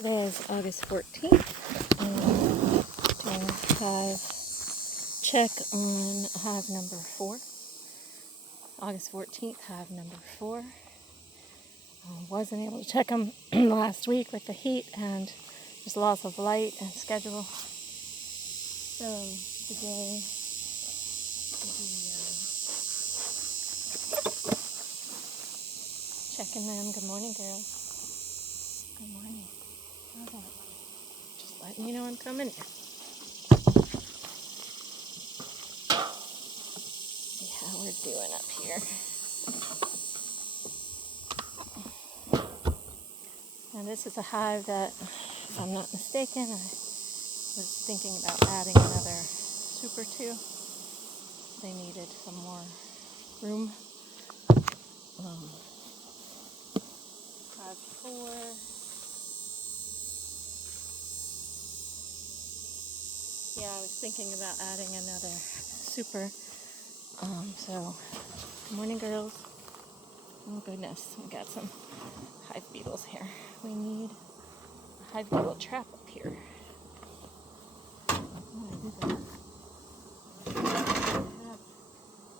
Today is August 14th, and doing a hive check on hive number 4. August 14th, hive number 4. Wasn't able to check them last week with the heat and just loss of light and schedule. So today we'll be checking them. Good morning, girls. Good morning. How's that? Just letting you know I'm coming. See how we're doing up here. Now this is a hive that, if I'm not mistaken, I was thinking about adding another super to. They needed some more room. Hive 4. Yeah, I was thinking about adding another super. So, good morning, girls. Oh goodness, we got some hive beetles here. We need a hive beetle trap up here.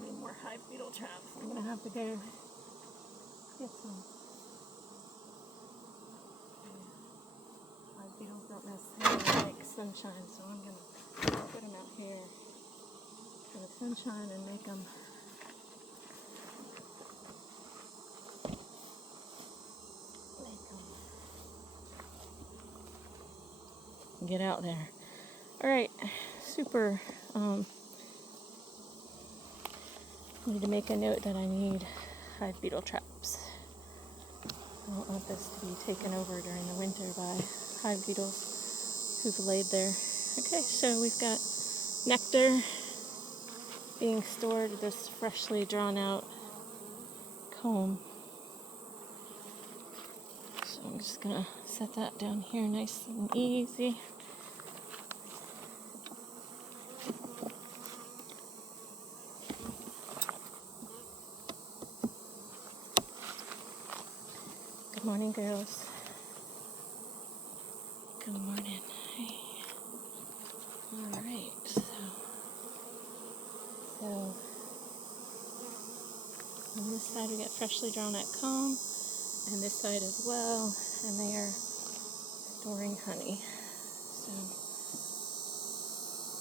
Any more hive beetle traps? I'm gonna have to go get some. Hive beetles don't necessarily like sunshine, so I'm gonna put them out here for the sunshine and make them. Get out there. Alright, super. Need to make a note that I need hive beetle traps. I don't want this to be taken over during the winter by hive beetles who've laid there. Okay, so we've got nectar being stored in this freshly drawn out comb. So I'm just gonna set that down here nice and easy. Good morning, girls. Good morning. Hey. Alright, so on this side we got freshly drawn out comb, and this side as well, and they are storing honey. So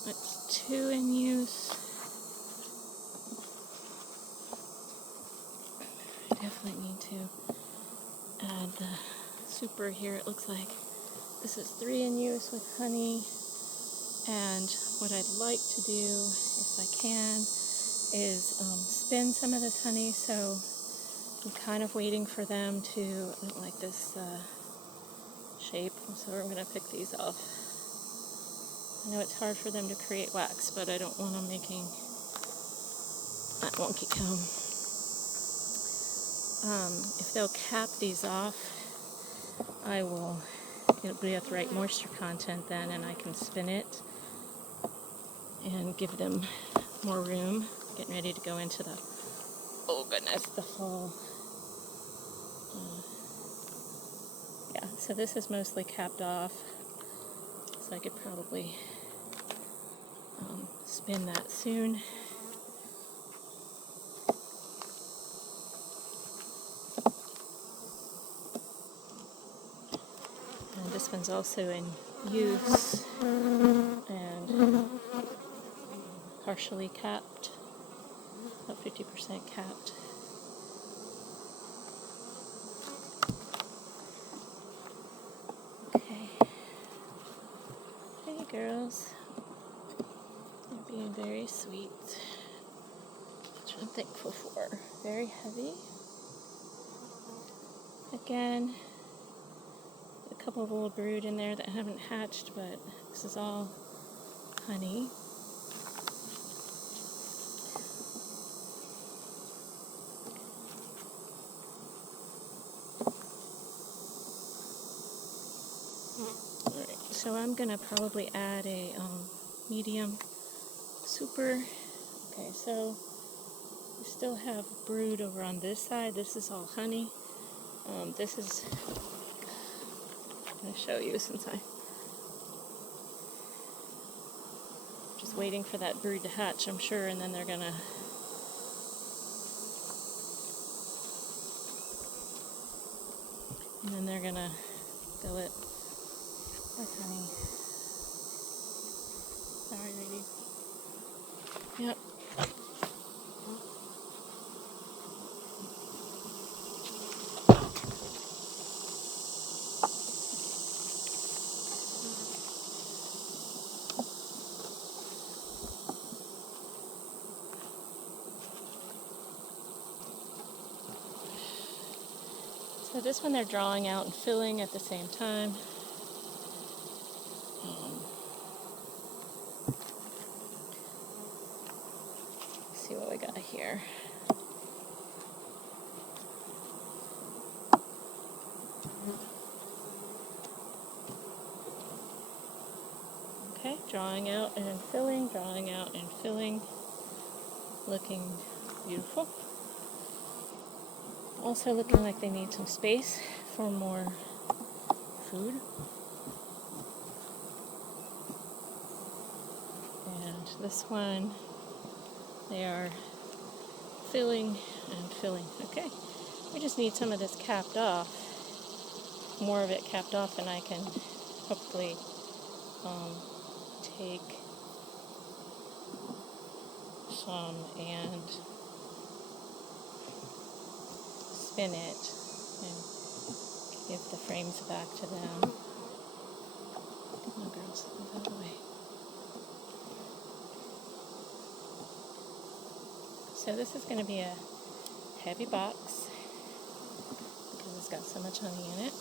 that's 2 in use. I definitely need to add the super here. It looks like this is 3 in use with honey, and what I'd like to do, if I can, is spin some of this honey. So I'm kind of waiting for them to, I don't like this shape, so I'm going to pick these off. I know it's hard for them to create wax, but I don't want them making that wonky comb. If they'll cap these off, it'll be at the right moisture content then, and I can spin it and give them more room. Getting ready to go into the, oh goodness, the fall. Yeah, so this is mostly capped off, so I could probably spin that soon. And this one's also in use and partially capped, about 50% capped. Okay. Hey girls. You're being very sweet, which I'm thankful for. Very heavy. Again, a couple of little brood in there that haven't hatched, but this is all honey. Alright, so I'm going to probably add a medium super. Okay, so we still have brood over on this side. This is all honey. This is going to show you since I'm just waiting for that brood to hatch, I'm sure, and then they're going to fill it with honey. Sorry, lady. Yep. So this one they're drawing out and filling at the same time. Let's see what we got here. Okay, drawing out and filling, drawing out and filling. Looking beautiful. Also looking like they need some space for more food. And this one, they are filling and filling. Okay, we just need some of this capped off, more of it capped off, and I can hopefully take some and spin it and give the frames back to them. Come on, girls, move out of the way. So this is going to be a heavy box because it's got so much honey in it.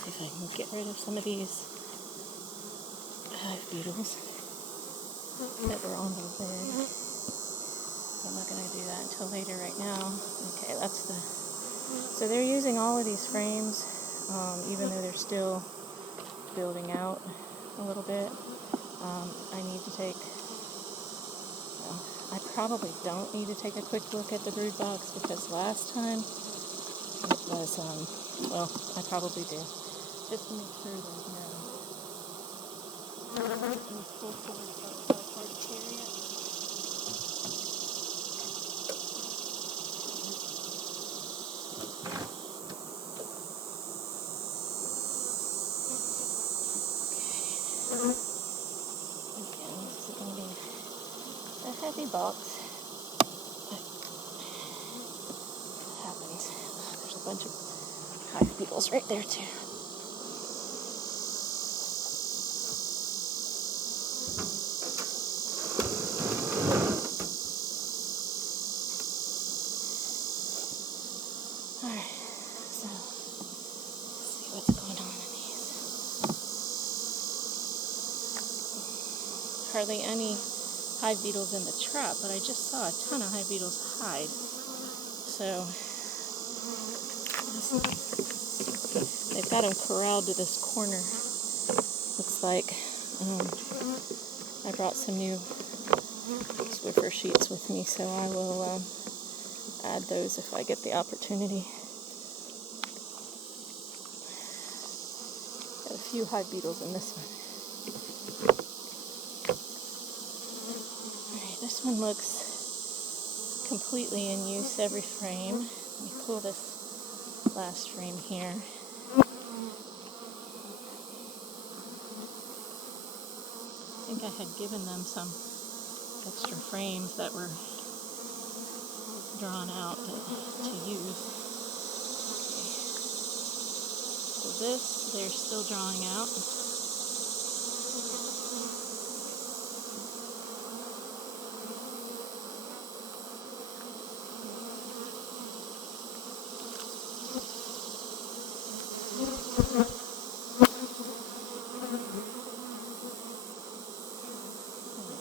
If I can get rid of some of these hive beetles that were on the lid. I'm not going to do that until later right now. Okay, that's the... So they're using all of these frames, even though they're still building out a little bit. I need to take... I probably don't need to take a quick look at the brood box because last time it was, well, I probably do. Just to make sure there's no full forward hard to carry it. Again, this is going to be a heavy box. It happens. There's a bunch of hive beetles right there too. Alright, so let's see what's going on in these. Hardly any hive beetles in the trap, but I just saw a ton of hive beetles hide. So they've got them corralled to this corner. Looks like I brought some new Swiffer sheets with me, so I will add those if I get the opportunity. Got a few hive beetles in this one. Alright, this one looks completely in use, every frame. Let me pull this last frame here. I think I had given them some extra frames that were drawn out to use. So this, they're still drawing out.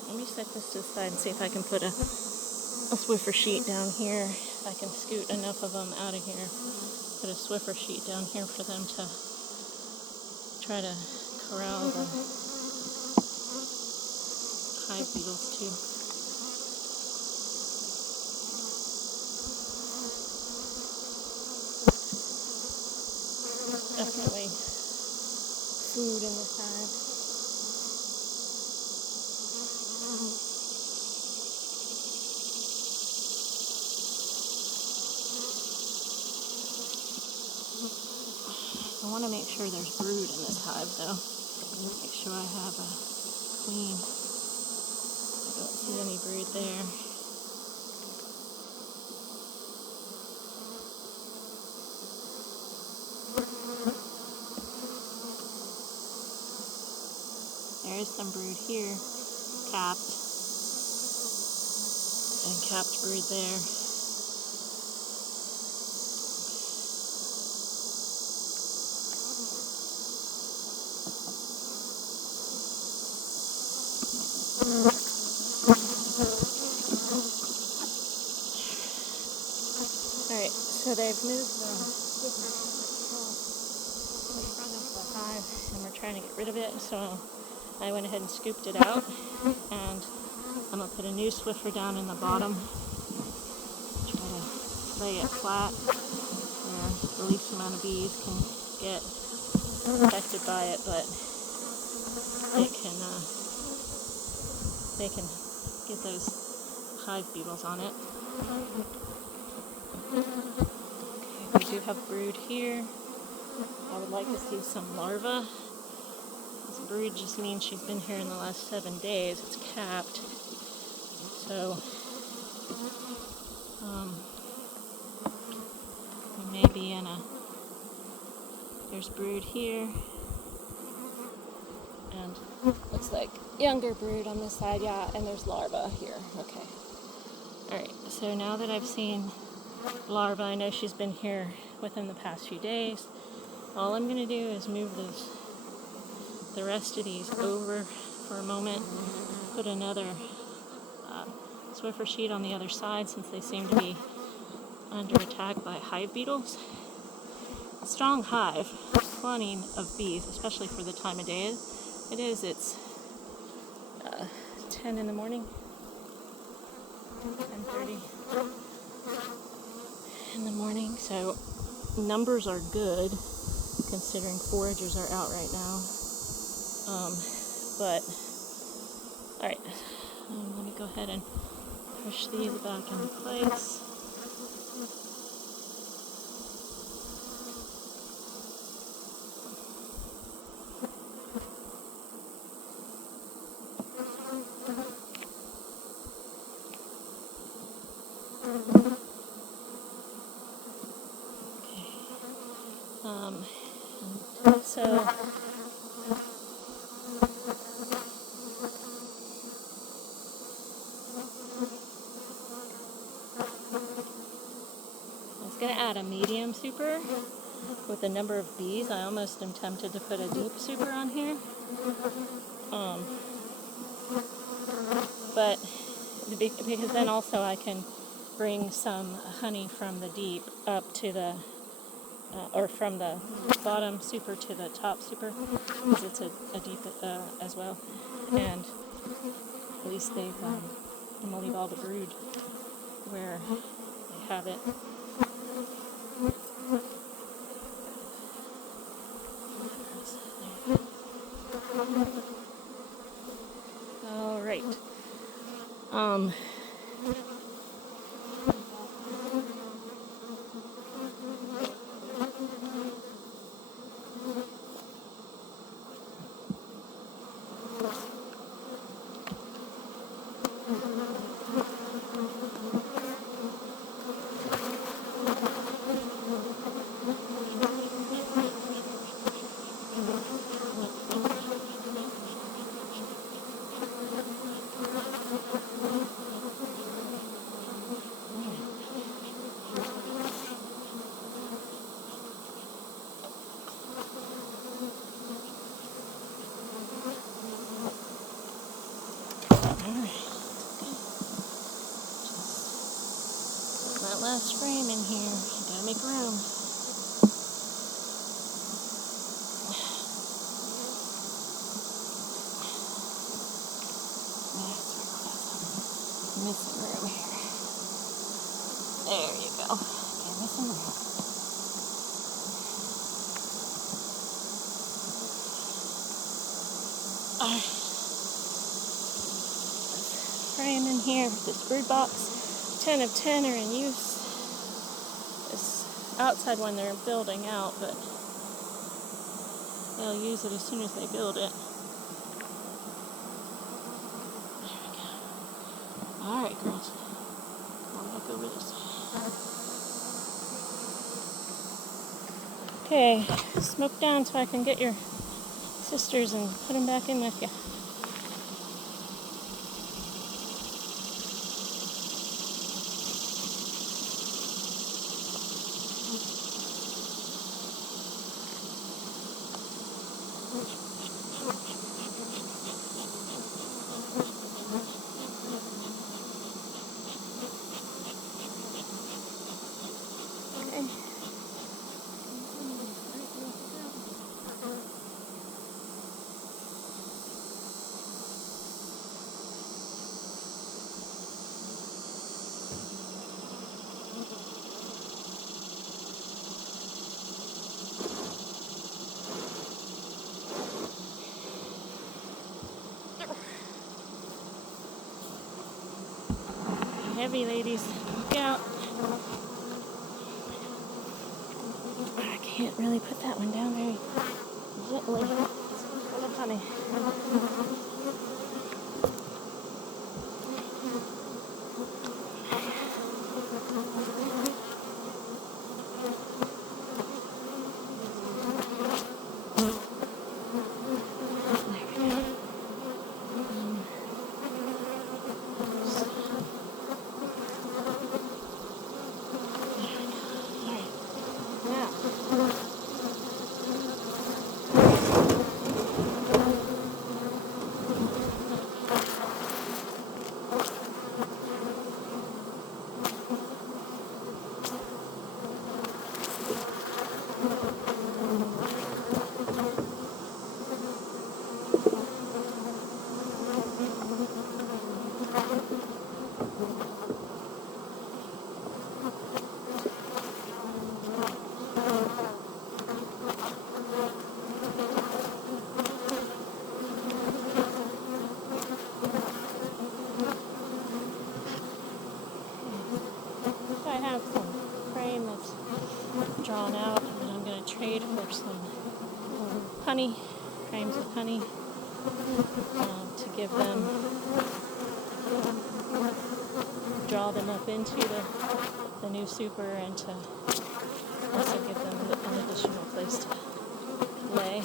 Let me set this to the side outside and see if I can put a Swiffer sheet down here. If I can scoot enough of them out of here, put a Swiffer sheet down here for them to try to corral the hive beetles too. Definitely food in this hive. I want to make sure there's brood in this hive though. Make sure I have a queen. I don't see any brood there. There is some brood here, capped, and capped brood there. Alright, so they've moved the front of the hive and we're trying to get rid of it, so I went ahead and scooped it out, and I'm going to put a new Swiffer down in the bottom, try to lay it flat where the least amount of bees can get affected by it, but they can get those hive beetles on it. Okay, we do have brood here. I would like to see some larvae. This brood just means she's been here in the last 7 days. It's capped. So we may be in there's brood here. And looks like younger brood on this side, yeah, and there's larvae here. Okay. Alright, so now that I've seen larvae, I know she's been here within the past few days. All I'm going to do is move the rest of these over for a moment, put another Swiffer sheet on the other side since they seem to be under attack by hive beetles. Strong hive, plenty of bees, especially for the time of day it is. It's 10 in the morning, 10:30 in the morning, so numbers are good considering foragers are out right now. But alright, let me go ahead and push these back into place. So I was going to add a medium super with the number of bees. I almost am tempted to put a deep super on here. But because then also I can bring some honey from the deep up to the or from the bottom super to the top super, because it's a deep as well, and at least I'm going to leave all the brood where they have it. All right. last frame in here. Gotta make room. Missing room here. There you go. Okay, missing room. Alright. Frame in here. This brood box. 10 of 10 are in use. This outside one they're building out, but they'll use it as soon as they build it. There we go. Alright, girls. Come back over this way. Okay, smoke down so I can get your sisters and put them back in with you. Heavy, ladies. Look out. I can't really put that one down very gently. It's full of honey. Drawn out, and I'm going to trade for some honey, frames with honey, to give them, draw them up into the new super, and to also give them an additional place to lay.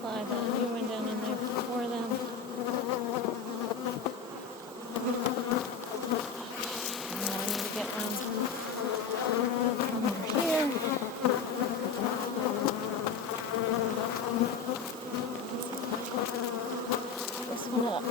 Slide that new one down in there for them. Now I need to get one over here. This one up.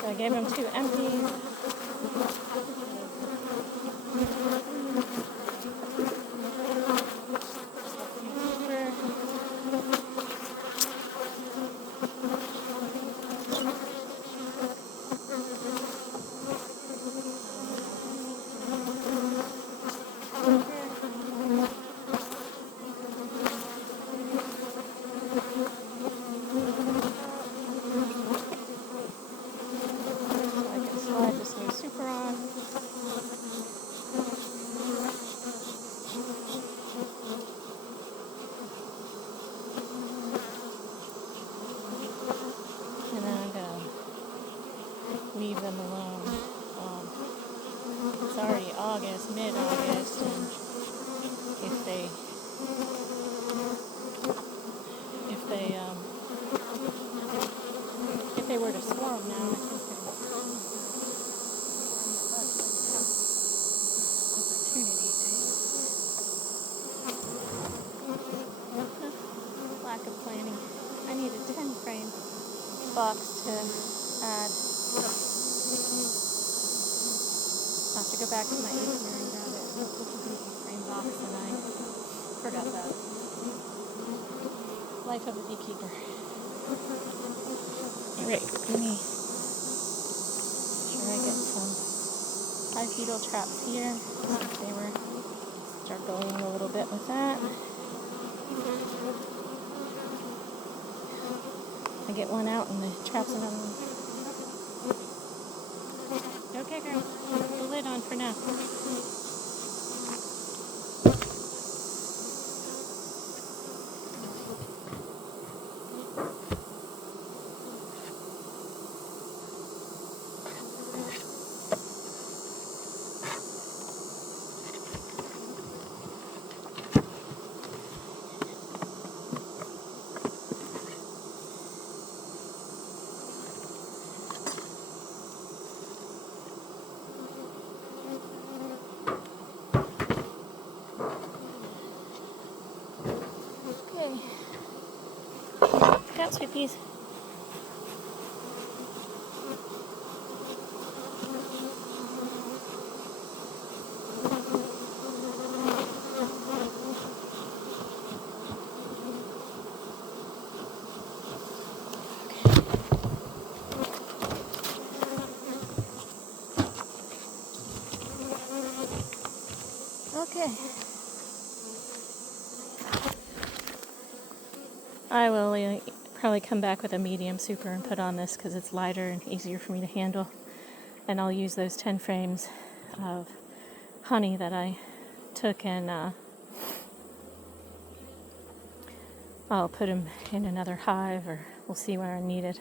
I gave him 2 empties. leave them alone. It's already August, mid-August, and if they if they were to swarm now, I think there's opportunity to lack of planning. I need a 10 frame box to add. I'll have to go back to my apiary and grab it. This is an 8 frame box, and I forgot that. Life of a beekeeper. Alright, let me sure I get some hive beetle traps here. They were struggling a little bit with that. I get one out and the trap's another one. Okay, girl. Put the lid on for now. Okay. Got sweepies. Okay. I will probably come back with a medium super and put on this because it's lighter and easier for me to handle. And I'll use those 10 frames of honey that I took and I'll put them in another hive, or we'll see where I need it.